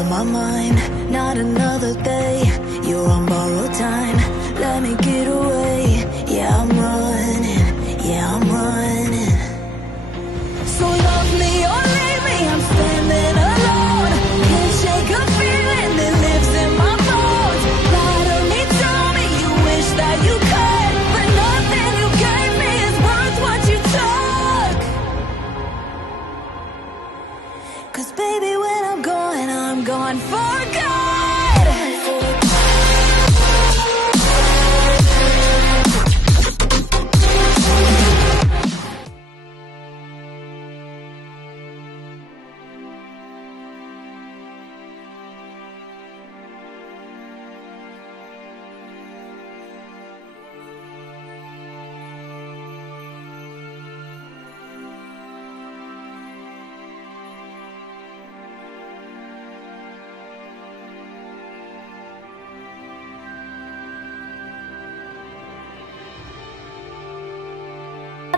of my mind, not another day. You're on borrowed time, let me get away. Yeah, I'm running, yeah, I'm running. So love me or leave me, I'm standing alone. Can't shake a feeling that lives in my bones. Lie to me, tell me you wish that you could, but nothing you gave me is worth what you took. 'Cause baby, when I'm gone for good.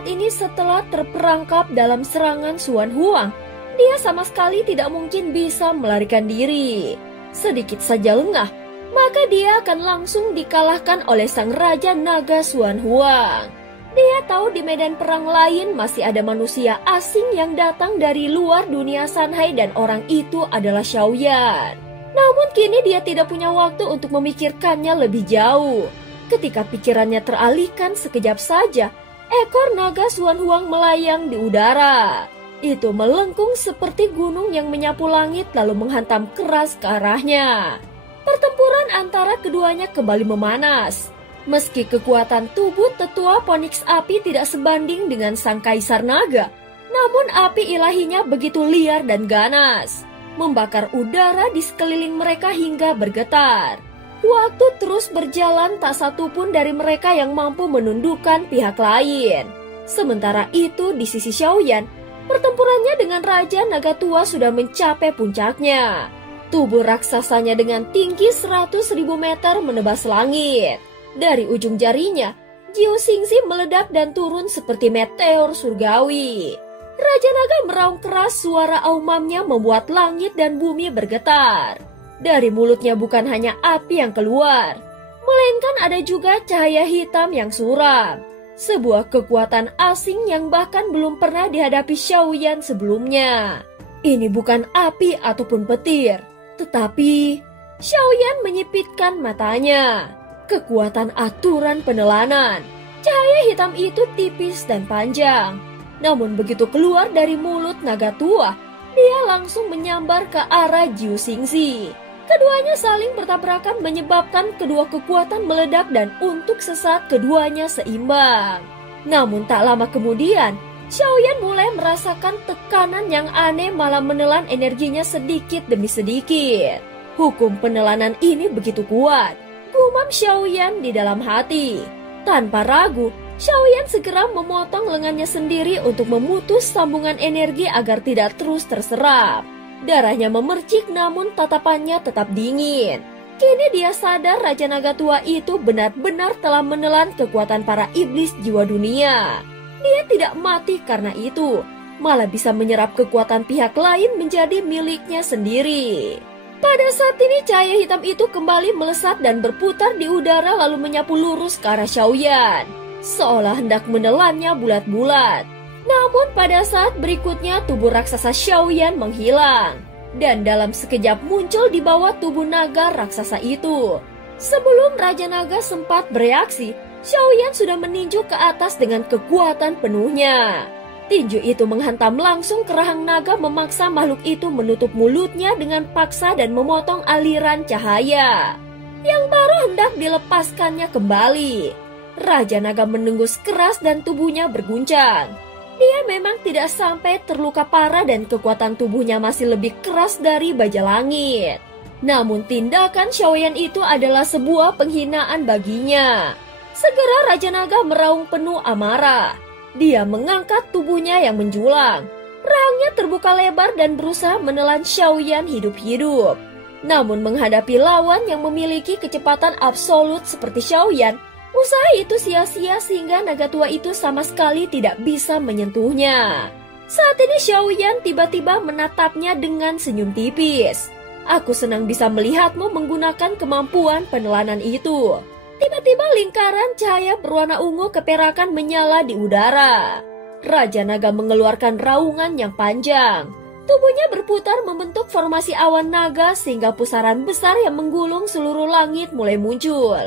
Ini setelah terperangkap dalam serangan Xuan Huang, dia sama sekali tidak mungkin bisa melarikan diri. Sedikit saja lengah, maka dia akan langsung dikalahkan oleh sang Raja Naga Xuan Huang. Dia tahu di medan perang lain masih ada manusia asing yang datang dari luar dunia Sanhai dan orang itu adalah Xiaoyan. Namun kini dia tidak punya waktu untuk memikirkannya lebih jauh. Ketika pikirannya teralihkan sekejap saja, ekor naga Xuan Huang melayang di udara. Itu melengkung seperti gunung yang menyapu langit lalu menghantam keras ke arahnya. Pertempuran antara keduanya kembali memanas. Meski kekuatan tubuh tetua Phoenix Api tidak sebanding dengan sang Kaisar Naga, namun api ilahinya begitu liar dan ganas, membakar udara di sekeliling mereka hingga bergetar. Waktu terus berjalan, tak satu pun dari mereka yang mampu menundukkan pihak lain. Sementara itu di sisi Xiaoyan, pertempurannya dengan Raja Naga Tua sudah mencapai puncaknya. Tubuh raksasanya dengan tinggi 100.000 meter menebas langit. Dari ujung jarinya, Jiu Xingxi meledak dan turun seperti meteor surgawi. Raja Naga meraung keras, suara aumamnya membuat langit dan bumi bergetar. Dari mulutnya bukan hanya api yang keluar, melainkan ada juga cahaya hitam yang suram. Sebuah kekuatan asing yang bahkan belum pernah dihadapi Xiaoyan sebelumnya. Ini bukan api ataupun petir, tetapi Xiaoyan menyipitkan matanya. Kekuatan aturan penelanan. Cahaya hitam itu tipis dan panjang. Namun begitu keluar dari mulut naga tua, dia langsung menyambar ke arah Jiu Xingxi. Keduanya saling bertabrakan menyebabkan kedua kekuatan meledak dan untuk sesaat keduanya seimbang. Namun tak lama kemudian, Xiaoyan mulai merasakan tekanan yang aneh malah menelan energinya sedikit demi sedikit. Hukum penelanan ini begitu kuat, gumam Xiaoyan di dalam hati. Tanpa ragu, Xiaoyan segera memotong lengannya sendiri untuk memutus sambungan energi agar tidak terus terserap. Darahnya memercik namun tatapannya tetap dingin. Kini dia sadar Raja Naga Tua itu benar-benar telah menelan kekuatan para iblis jiwa dunia. Dia tidak mati karena itu, malah bisa menyerap kekuatan pihak lain menjadi miliknya sendiri. Pada saat ini cahaya hitam itu kembali melesat dan berputar di udara lalu menyapu lurus ke arah Xiaoyan, seolah hendak menelannya bulat-bulat. Namun pada saat berikutnya tubuh raksasa Xiaoyan menghilang dan dalam sekejap muncul di bawah tubuh naga raksasa itu. Sebelum Raja Naga sempat bereaksi, Xiaoyan sudah meninju ke atas dengan kekuatan penuhnya. Tinju itu menghantam langsung ke rahang naga memaksa makhluk itu menutup mulutnya dengan paksa dan memotong aliran cahaya yang baru hendak dilepaskannya kembali. Raja Naga menengus keras dan tubuhnya berguncang. Dia memang tidak sampai terluka parah dan kekuatan tubuhnya masih lebih keras dari baja langit. Namun tindakan Xiaoyan itu adalah sebuah penghinaan baginya. Segera Raja Naga meraung penuh amarah. Dia mengangkat tubuhnya yang menjulang. Rahangnya terbuka lebar dan berusaha menelan Xiaoyan hidup-hidup. Namun menghadapi lawan yang memiliki kecepatan absolut seperti Xiaoyan, usaha itu sia-sia sehingga naga tua itu sama sekali tidak bisa menyentuhnya. Saat ini Xiaoyan tiba-tiba menatapnya dengan senyum tipis. Aku senang bisa melihatmu menggunakan kemampuan penelanan itu. Tiba-tiba lingkaran cahaya berwarna ungu keperakan menyala di udara. Raja Naga mengeluarkan raungan yang panjang. Tubuhnya berputar membentuk formasi awan naga sehingga pusaran besar yang menggulung seluruh langit mulai muncul.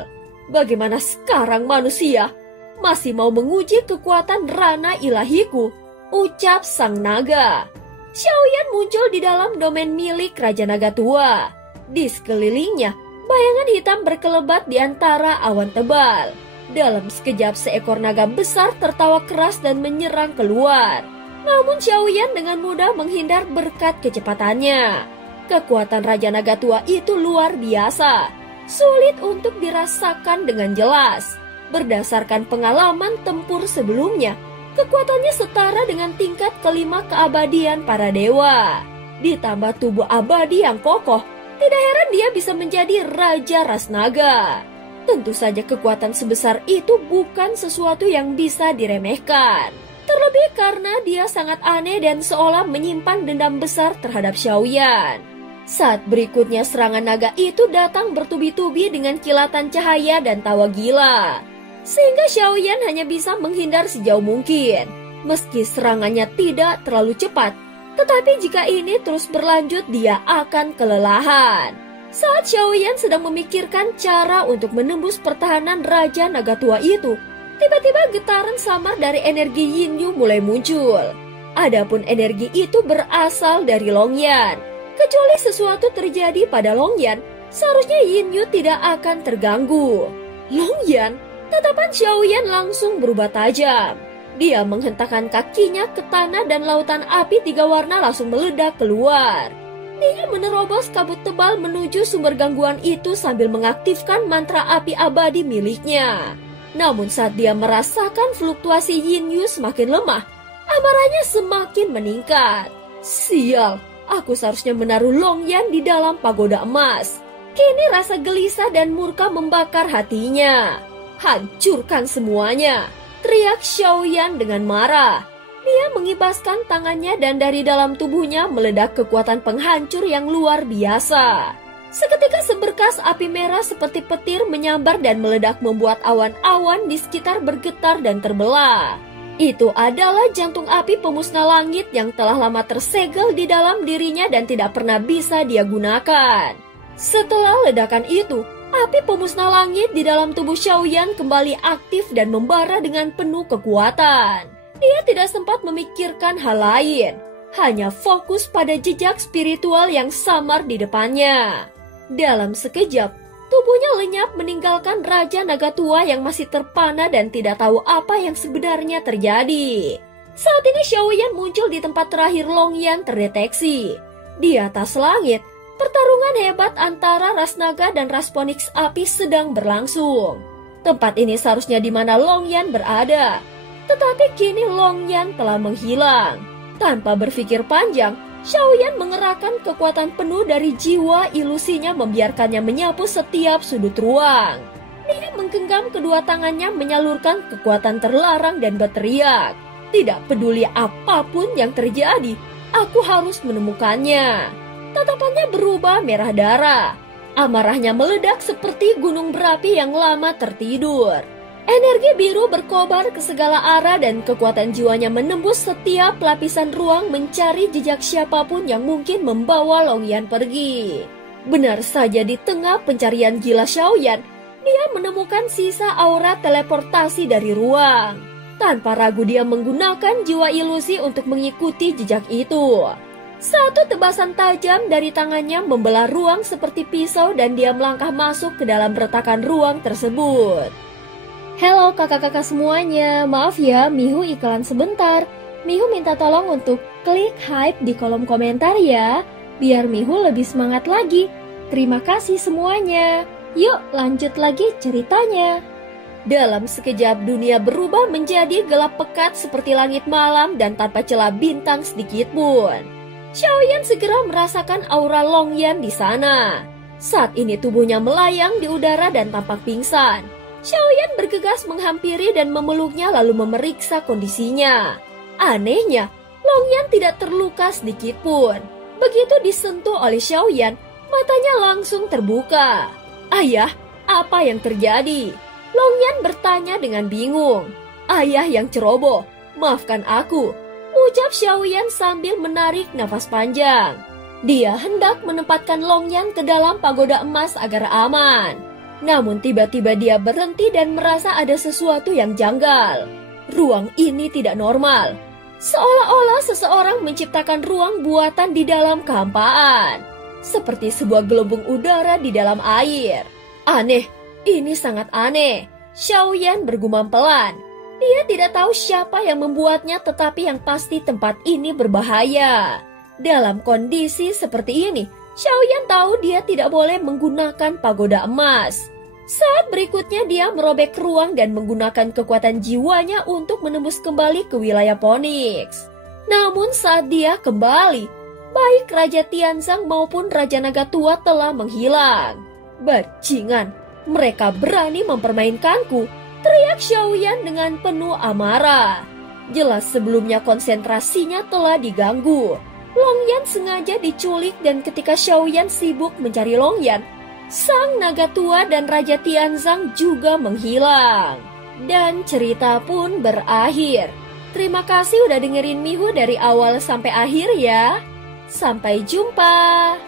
Bagaimana sekarang manusia? Masih mau menguji kekuatan rana ilahiku? Ucap sang naga. Xiaoyan muncul di dalam domain milik Raja Naga Tua. Di sekelilingnya, bayangan hitam berkelebat di antara awan tebal. Dalam sekejap seekor naga besar tertawa keras dan menyerang keluar. Namun Xiaoyan dengan mudah menghindar berkat kecepatannya. Kekuatan Raja Naga Tua itu luar biasa. Sulit untuk dirasakan dengan jelas. Berdasarkan pengalaman tempur sebelumnya, kekuatannya setara dengan tingkat kelima keabadian para dewa. Ditambah tubuh abadi yang kokoh, tidak heran dia bisa menjadi Raja Ras Naga. Tentu saja kekuatan sebesar itu bukan sesuatu yang bisa diremehkan. Terlebih karena dia sangat aneh dan seolah menyimpan dendam besar terhadap Xiaoyan. Saat berikutnya serangan naga itu datang bertubi-tubi dengan kilatan cahaya dan tawa gila. Sehingga Xiaoyan hanya bisa menghindar sejauh mungkin. Meski serangannya tidak terlalu cepat, tetapi jika ini terus berlanjut dia akan kelelahan. Saat Xiaoyan sedang memikirkan cara untuk menembus pertahanan Raja Naga Tua itu, tiba-tiba getaran samar dari energi Yin Yu mulai muncul. Adapun energi itu berasal dari Longyan. Kecuali sesuatu terjadi pada Longyan, seharusnya Yin Yu tidak akan terganggu. Longyan? Tatapan Xiaoyan langsung berubah tajam. Dia menghentakkan kakinya ke tanah dan lautan api 3 warna langsung meledak keluar. Dia menerobos kabut tebal menuju sumber gangguan itu sambil mengaktifkan mantra api abadi miliknya. Namun saat dia merasakan fluktuasi Yin Yu semakin lemah, amarahnya semakin meningkat. Sial, aku seharusnya menaruh Longyan di dalam pagoda emas. Kini rasa gelisah dan murka membakar hatinya. Hancurkan semuanya, teriak Xiaoyan dengan marah. Dia mengibaskan tangannya dan dari dalam tubuhnya meledak kekuatan penghancur yang luar biasa. Seketika seberkas api merah seperti petir menyambar dan meledak membuat awan-awan di sekitar bergetar dan terbelah. Itu adalah jantung api pemusnah langit yang telah lama tersegel di dalam dirinya dan tidak pernah bisa dia gunakan. Setelah ledakan itu, api pemusnah langit di dalam tubuh Xiaoyan kembali aktif dan membara dengan penuh kekuatan. Dia tidak sempat memikirkan hal lain, hanya fokus pada jejak spiritual yang samar di depannya. Dalam sekejap, tubuhnya lenyap meninggalkan Raja Naga Tua yang masih terpana dan tidak tahu apa yang sebenarnya terjadi. Saat ini Xiaoyan muncul di tempat terakhir Longyan terdeteksi. Di atas langit, pertarungan hebat antara Ras Naga dan Ras Phoenix Api sedang berlangsung. Tempat ini seharusnya di mana Longyan berada. Tetapi kini Longyan telah menghilang. Tanpa berpikir panjang, Xiaoyan mengerahkan kekuatan penuh dari jiwa ilusinya membiarkannya menyapu setiap sudut ruang. Dia menggenggam kedua tangannya menyalurkan kekuatan terlarang dan berteriak. Tidak peduli apapun yang terjadi, aku harus menemukannya. Tatapannya berubah merah darah. Amarahnya meledak seperti gunung berapi yang lama tertidur. Energi biru berkobar ke segala arah dan kekuatan jiwanya menembus setiap lapisan ruang mencari jejak siapapun yang mungkin membawa Longyan pergi. Benar saja di tengah pencarian gila Xiaoyan, dia menemukan sisa aura teleportasi dari ruang. Tanpa ragu dia menggunakan jiwa ilusi untuk mengikuti jejak itu. Satu tebasan tajam dari tangannya membelah ruang seperti pisau dan dia melangkah masuk ke dalam retakan ruang tersebut. Halo kakak-kakak semuanya, maaf ya Mihu iklan sebentar. Mihu minta tolong untuk klik hype di kolom komentar ya, biar Mihu lebih semangat lagi. Terima kasih semuanya. Yuk lanjut lagi ceritanya. Dalam sekejap dunia berubah menjadi gelap pekat seperti langit malam dan tanpa celah bintang sedikit pun. Xiaoyan segera merasakan aura Longyan di sana. Saat ini tubuhnya melayang di udara dan tampak pingsan. Xiaoyan bergegas menghampiri dan memeluknya lalu memeriksa kondisinya. Anehnya, Longyan tidak terluka sedikit pun. Begitu disentuh oleh Xiaoyan, Matanya langsung terbuka. "Ayah, apa yang terjadi?" Longyan bertanya dengan bingung. "Ayah yang ceroboh, maafkan aku," ucap Xiaoyan sambil menarik nafas panjang. Dia hendak menempatkan Longyan ke dalam pagoda emas agar aman. Namun tiba-tiba dia berhenti dan merasa ada sesuatu yang janggal. Ruang ini tidak normal. Seolah-olah seseorang menciptakan ruang buatan di dalam kehampaan. Seperti sebuah gelembung udara di dalam air. "Aneh, ini sangat aneh," Xiaoyan bergumam pelan. Dia tidak tahu siapa yang membuatnya, tetapi yang pasti tempat ini berbahaya. Dalam kondisi seperti ini, Xiaoyan tahu dia tidak boleh menggunakan pagoda emas. Saat berikutnya dia merobek ruang dan menggunakan kekuatan jiwanya untuk menembus kembali ke wilayah Phoenix. Namun saat dia kembali, baik Raja Tianzang maupun Raja Naga Tua telah menghilang. "Bajingan, mereka berani mempermainkanku," teriak Xiaoyan dengan penuh amarah. Jelas sebelumnya konsentrasinya telah diganggu. Longyan sengaja diculik dan ketika Xiaoyan sibuk mencari Longyan, sang naga tua dan Raja Tianzang juga menghilang. Dan cerita pun berakhir. Terima kasih udah dengerin Mihu dari awal sampai akhir ya. Sampai jumpa.